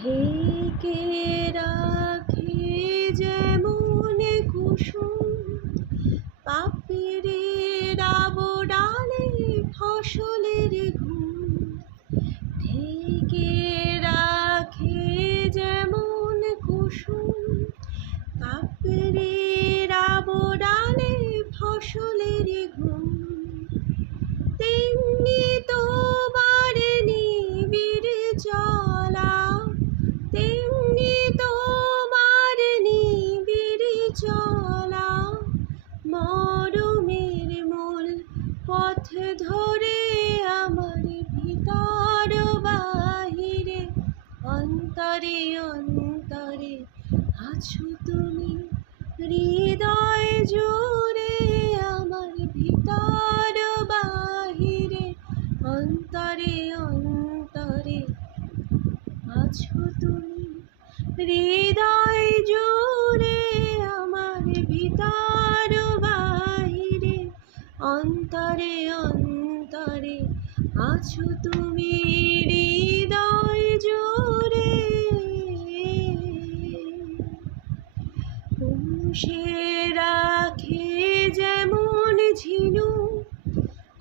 ঢেকে রাখে যেমন কুসুম পাপড়ির আবডালে ফসলের ঘুম। ঢেকে রাখে যেমন কুসুম পাপড়ির আবডালে ফসলের ঘুম। তেমনি তোমার নিবিড় চলা, তেমনি তোমার নিবিড় চলা মরমের মূল পথ ধরে আমার ভিতর বাহিরে অন্তরে অন্তরে আছো তুমি হৃদয় জুড়ে আমার ভিতর বাহিরে অন্তরে অন্তরে আছো তুমি হৃদয় জুড়ে আমার ভিতর বাহিরে অন্তরে অন্তরে আছো তুমি হৃদয় জুড়ে। পুষে রাখে যেমন ঝিনুক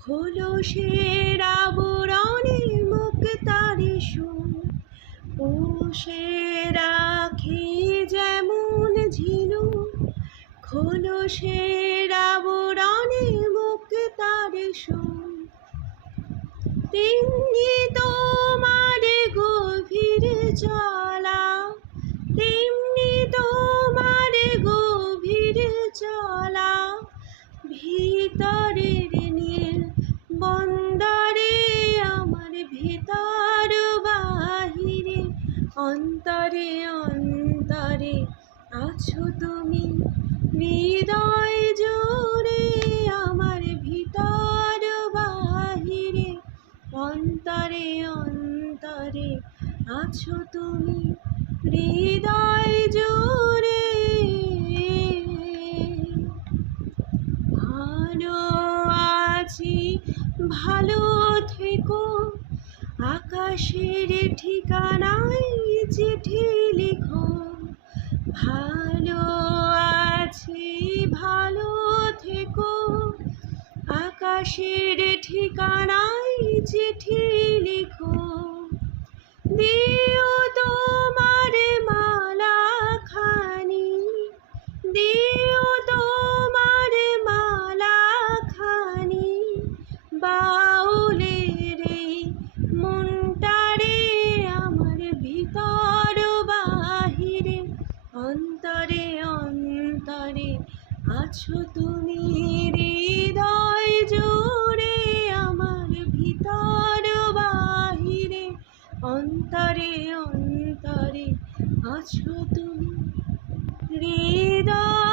খোলসের আবরণে মুখ তারে সুখ। পুষে রাখে যেমন ঝিনুক খোলসের আবরণে মুখ তারে সুখ। তেমনি তোমার গভীর চলা, তেমনি তোমার গভীর চলা ভিতরের নীল বন্দরে আমার ভিতর বাহিরে অন্তরে অন্তরে আছো তুমি হৃদয় জুড়ে আমার ভিতর বাহিরে অন্তরে অন্তরে আছো তুমি হৃদয় জুড়ে। ভালো আছি ভালো থেকো আকাশের ঠিকানায় চিঠি লিখো। ভালো আছি ভালো থেকো আকাশের ঠিকানায় চিঠি লিখো। দিও তোমার মালা খানি, দিও তোমার মালা খানি বাউলের এই মনটারে আমার ভিতর বাহিরে অন্তরে অন্তরে আছো তুমি হৃদয় জুড়ে আমার ভিতর বাহিরে অন্তরে অন্তরে আছো তুমি হৃদয়।